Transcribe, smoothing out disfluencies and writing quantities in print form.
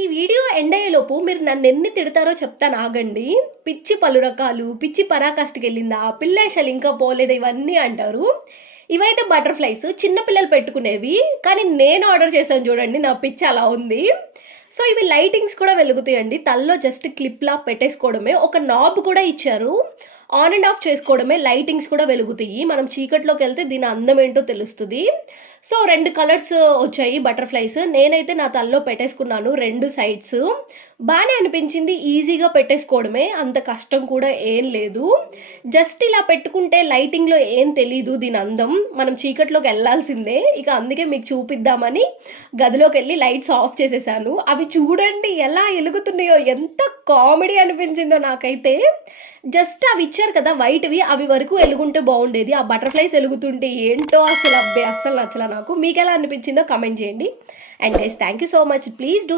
ఈ video end అయ్యేలోపు మీరు నన్ను ఎన్ని తిడతారో చెప్తాను ఆగండి. పిచ్చి పలు రకాలు, పిచ్చి పరాకాష్ఠకెళ్ళిందా, పిల్లేషాలు ఇంకా పోలేదు ఇవన్నీ అంటారు. ఇవైతే బటర్‌ఫ్లైస్ చిన్న పిల్లలు పెట్టుకునేవి. కానీ నేను ఆర్డర్ చేశాను చూడండి. నా పిచ్చి అలా ఉంది. సో, ఇవి లైటింగ్స్ కూడా వెలుగుతాయండి. తలలో జస్ట్ క్లిప్‌లా పెట్టేసుకోవడమే. ఒక నాబ్ కూడా ఇచ్చారు. ఆన్ అండ్ ఆఫ్ చేసుకోవడమే. లైటింగ్స్ కూడా వెలుగుతాయి. మనం చీకట్లోకెళ్తే దీని అందం ఏంటో తెలుస్తది. సో, 2 కలర్స్ వచ్చాయి బటర్‌ఫ్లైస్. నేనైతే నా తలలో పెట్టేసుకున్నాను 2 సైడ్స్. బానే అనిపించింది. ఈజీగా పెట్టేసుకోవడమే. అంత కష్టం కూడా ఏం లేదు. జస్ట్ ఇలా పెట్టుకుంటే లైటింగ్‌లో ఏం తెలీదు దీని అందం. మనం చీకట్లోకెళ్ళాల్సిందే. ఇక అందుకే మీకు చూపిద్దామని గదిలోకెళ్ళి లైట్స్ ఆఫ్ చేసేసాను. అవి చూడండి ఎలా ఎలుగుతున్నాయో! ఎంత కామెడీ అనిపించిందో నాకైతే. జస్ట్ అవి ఇచ్చారు కదా వైట్‌వి, అవి వరకు ఎలుగుంటే బావుండేది. ఆ బటర్‌ఫ్లైస్ ఎలుగుతుంటే ఏంటో అసలు అబ్బే! అస్సలు నచ్చల నాకు. మీకెలా అనిపించిందో కామెంట్ చేయండి. And guys thank you so much. Please do